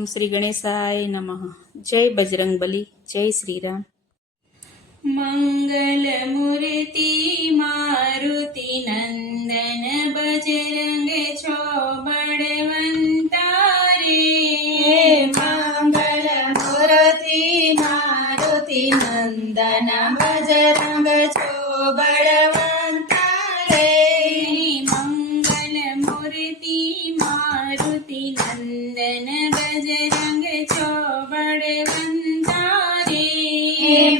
ઓમ શ્રી ગણેશાય નમઃ. જય બજરંગબલી. જય શ્રી રામ. મંગલ મૂર્તિ મારુતિ નંદન બજરંગ છો બળવંતા રે. મંગલ મૂર્તિ મારુતિ નંદન બજરંગ છો બળવંતા રે. મંગલ મૂર્તિ મારુતિ નંદન બજરંગ છો બળવંતા રે.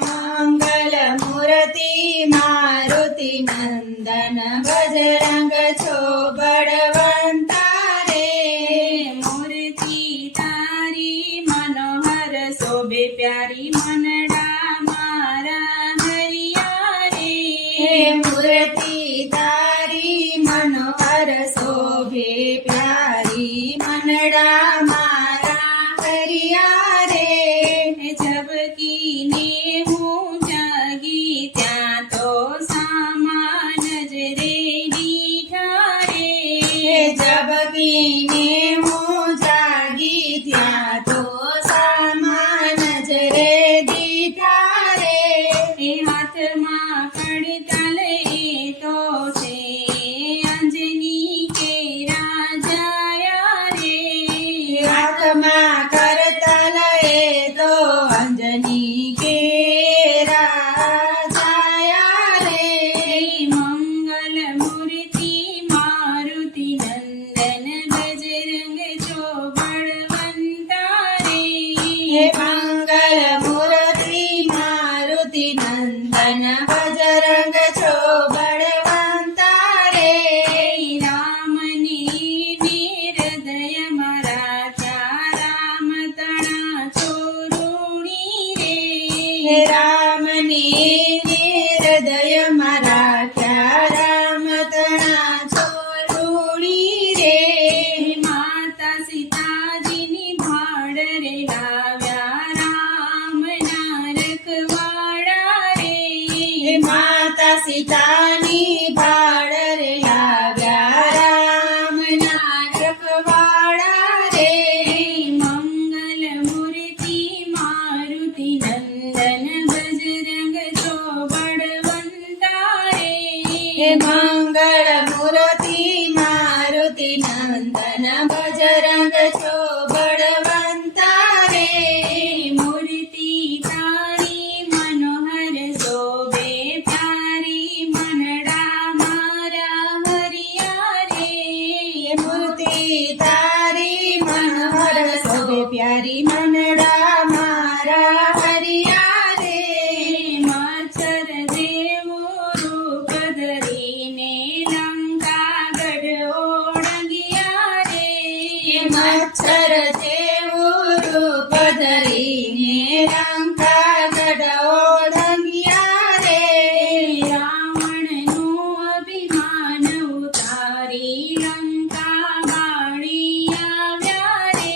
મંગલ મૂર્તિ મારુતિ નંદન બજરંગ છો બળવંતા રે. મૂર્તિ તારી મનોહર શોભે પ્યારી મનડા મારા હરિયા રે. મૂર્તિ તારી મનોહર શોભે પ્યારી મનડા મારા હરિયા રે. ઝબકીને હું જાગી ત્યાં તો સામાન જ રે દીઠા રે. જબકીને હું જાગી ત્યાં તો સામાન જ રે દીઠા રે. એ હાથમાં કડતાલ એ તો છે અંજની કે રાજાયા રે. હાથમાં કરતલ એ તો અંજની કેરા જાયા રે. મંગલ મૂર્તિ મારુતિ નંદન બજરંગ છો બળવંતા રે. મંગલ મૂર્તિ મારુતિ નંદન બજરંગ છો બળવંતા રે. રામની હૃદય મારા ત્યાં રામ તણા ચોરુણી રે. રામની હૃદય મારા ખ્યા રામ તણા છોરુણી રે. માતા સીતાજીની ભાડ રે લાવ્યા રામના રખવાડા રે. માતા સીતાની ભાડ રે લાવ્યા રામના રખવાડા રે. મંગલ મૂર્તિ મારુતિ નંદન બજરંગ છો બળવંતા રે. મંગળ મૂર્તિ મારુતિ નંદન બજરંગ છો બળવંતા રે. મૂર્તિ તારી મનોહર શોભે પ્યારી મનડા મારા હરિયા રે. મૂર્તિ તારી મનોહર શોભે પ્યારી મનડા મારા હરિયા રે. મચ્છર જેવું રૂપ ધરીને લંકાગઢ ઓળંગ્યા રે. મચ્છર જેવું રૂપ ધરીને લંકાગઢ ઓળંગ્યા રે. રાવણનું અભિમાન ઉતારી લંકા બાળી આવ્યા રે.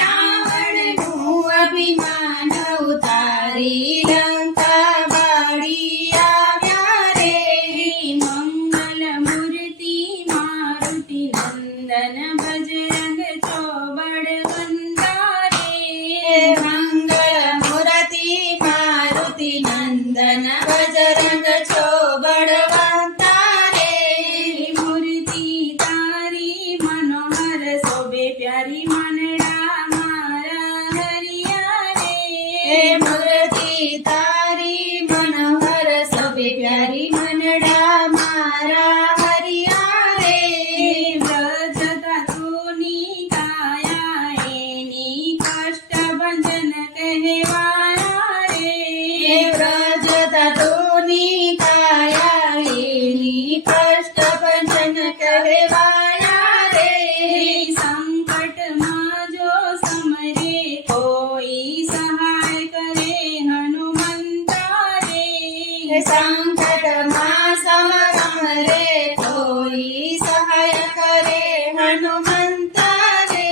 રાવણનું અભિમાન ઉતારી લંકા બાળી આવ્યા રે. મંગલ મૂર્તિ મારુતિ નંદન બજરંગ છો બળવંતા રે. મંગળ મૂર્તિ મારુતિ નંદન બજરંગ છો બળવંતા રે. મૂર્તિ તારી મનોહર શોભે પ્યારી મનડા મારા હરિયા રે. મૂર્તિ તારી મનોહર શોભે પ્યારી મનડા મારા હરિયા રે. વ્રજ ધાતુની કાયા એની કષ્ટભંજન કહેવાયા રે. વ્રજ તતુની કાયા એની કષ્ટભંજન કહેવાયા રે. સંકટમાં જો સમરે કોઈ સહાય કરે હનુમંતા રે. સંકટમાં સમરમ રે કોઈ સહાય કરે હનુમંતા રે.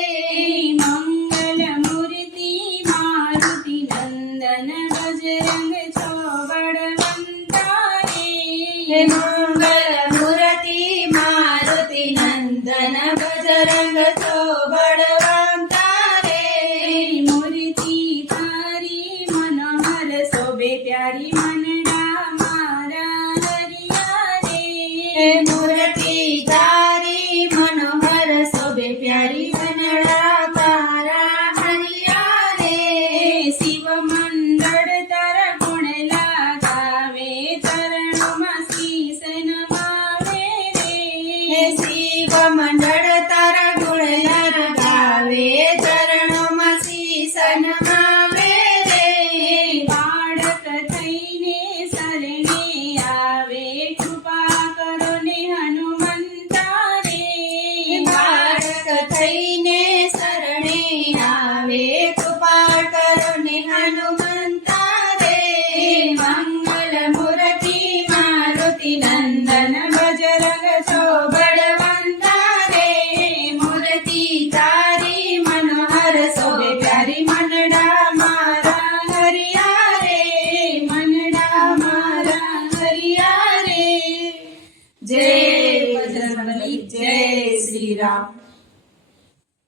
મંગલ મૂર્તિ મારુતિ નંદન બજરંગ છો બળવંતા રે. મંગળ મૂર્તિ મારુતિ નંદન બજરંગ છો બળવંતા રે. પ્યારી મનડા મારા હરિયા રે હે મૂર્તિ તારી મનોહર શોભે પ્યારી મનડા તારા હરિયા રે શિવ મંડળ તારા ગુણ લાગાવે ચરણોમાં શીશ નમાવે હે રે શિવ મંડળ તારા ગુણ લગાવે ચરણોમાં શીશ નમાવે રે બાળક થઈને શરણે આવે કૃપા કરો ને હનુમંતા રે બાળક થઈને શરણે આવે કૃપા કરો ને હનુમંતા રે મંગલ મૂર્તિ મારુતિ નંદન બજરંગ છો બળવંતા રે મૂર્તિ તારી મનોહર શોભે પ્યારી મનડા મારા હરિયા રે મનડા મારા હરિયા રે જય બજરંગબલી જય શ્રી રામ.